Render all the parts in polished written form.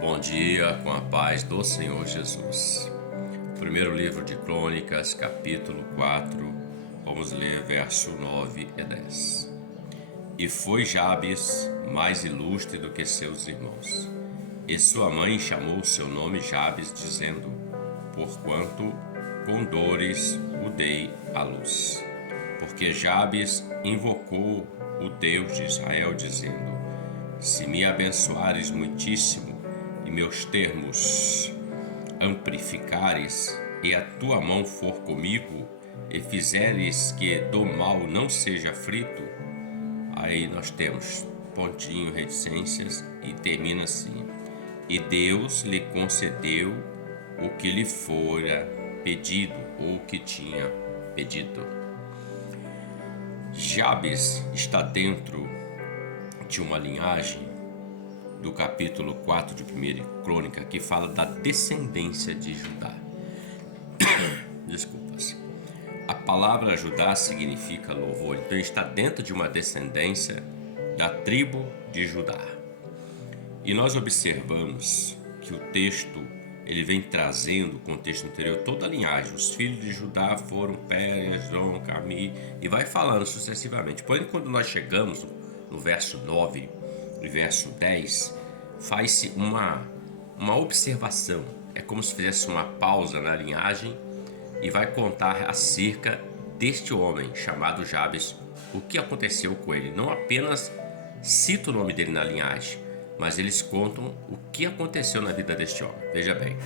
Bom dia, com a paz do Senhor Jesus. Primeiro livro de Crônicas, capítulo 4, vamos ler verso 9 e 10. E foi Jabes mais ilustre do que seus irmãos, e sua mãe chamou seu nome Jabes, dizendo: porquanto com dores o dei à luz. Porque Jabes invocou o Deus de Israel, dizendo: se me abençoares muitíssimo e meus termos amplificares, e a tua mão for comigo, e fizeres que do mal não seja frito. Aí nós temos pontinho, reticências, e termina assim: e Deus lhe concedeu o que lhe fora pedido, ou o que tinha pedido. Jabes está dentro de uma linhagem do capítulo 4 de 1 Crônica, que fala da descendência de Judá. Desculpas. A palavra Judá significa louvor, então está dentro de uma descendência da tribo de Judá. E nós observamos que o texto ele vem trazendo o contexto anterior, toda a linhagem. Os filhos de Judá foram Pérez, Esdrom, Carmi, e vai falando sucessivamente. Porém, quando nós chegamos no verso 9 e verso 10, faz-se uma observação. É como se fizesse uma pausa na linhagem e vai contar acerca deste homem chamado Jabes, o que aconteceu com ele. Não apenas cita o nome dele na linhagem, mas eles contam o que aconteceu na vida deste homem. Veja bem,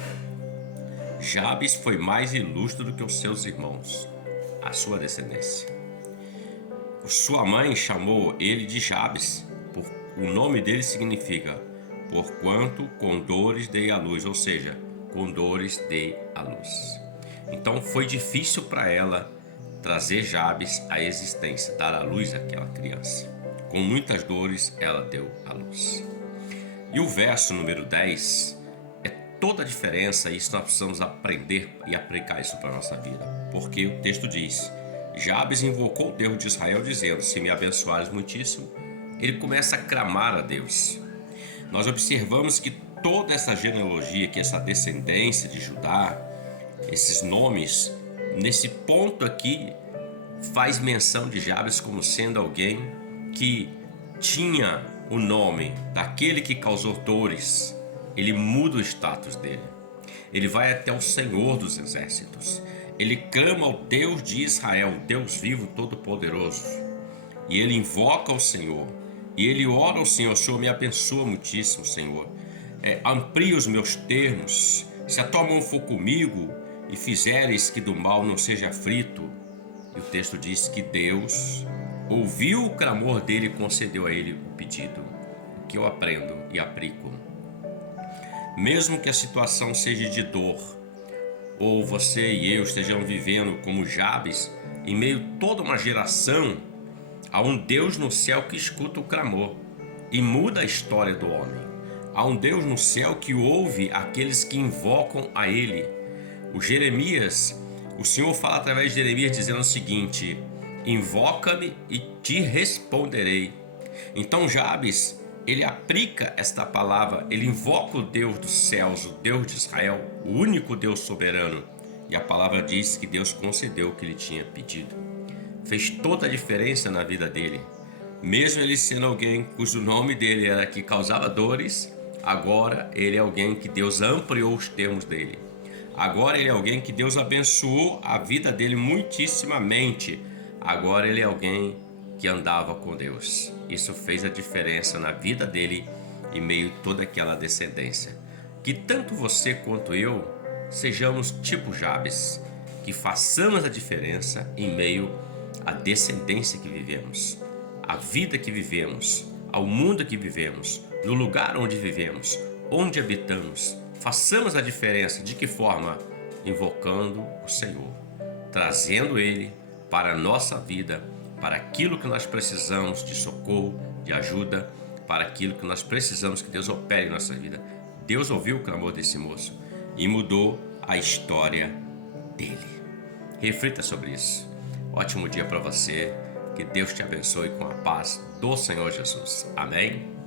Jabes foi mais ilustre do que os seus irmãos, a sua descendência. Sua mãe chamou ele de Jabes, o nome dele significa porquanto com dores dei à luz, ou seja, com dores dei à luz. Então foi difícil para ela trazer Jabes à existência, dar à luz àquela criança. Com muitas dores ela deu à luz. E o verso número 10 é toda a diferença, e isso nós precisamos aprender e aplicar isso para a nossa vida. Porque o texto diz: Jabes invocou o Deus de Israel, dizendo: se me abençoares muitíssimo. Ele começa a clamar a Deus. Nós observamos que toda essa genealogia, que essa descendência de Judá, esses nomes, nesse ponto aqui, faz menção de Jabes como sendo alguém que tinha o nome daquele que causou dores. Ele muda o status dele. Ele vai até o Senhor dos Exércitos. Ele clama ao Deus de Israel, Deus vivo, todo-poderoso. E ele invoca o Senhor. E ele ora ao Senhor: Senhor, me abençoa muitíssimo, Senhor. Amplia os meus termos. Se a tua mão for comigo e fizeres que do mal não seja frito. E o texto diz que Deus ouviu o clamor dele e concedeu a ele o pedido. O que eu aprendo e aplico: mesmo que a situação seja de dor, ou você e eu estejamos vivendo como Jabes, em meio a toda uma geração, há um Deus no céu que escuta o clamor e muda a história do homem. Há um Deus no céu que ouve aqueles que invocam a Ele. O Senhor fala através de Jeremias dizendo o seguinte: invoca-me e te responderei. Então Jabes, ele aplica esta palavra, ele invoca o Deus dos céus, o Deus de Israel, o único Deus soberano. E a palavra diz que Deus concedeu o que ele tinha pedido. Fez toda a diferença na vida dele. Mesmo ele sendo alguém cujo nome dele era que causava dores, agora ele é alguém que Deus ampliou os termos dele. Agora ele é alguém que Deus abençoou a vida dele muitíssimamente. Agora ele é alguém que andava com Deus. Isso fez a diferença na vida dele em meio a toda aquela descendência. Que tanto você quanto eu sejamos tipo Jabes, que façamos a diferença em meio à descendência que vivemos, à vida que vivemos, ao mundo que vivemos, no lugar onde vivemos, onde habitamos. Façamos a diferença. De que forma? Invocando o Senhor, trazendo Ele para a nossa vida, para aquilo que nós precisamos de socorro, de ajuda, para aquilo que nós precisamos que Deus opere em nossa vida. Deus ouviu o clamor desse moço e mudou a história dele. Reflita sobre isso. Ótimo dia para você. Que Deus te abençoe com a paz do Senhor Jesus. Amém?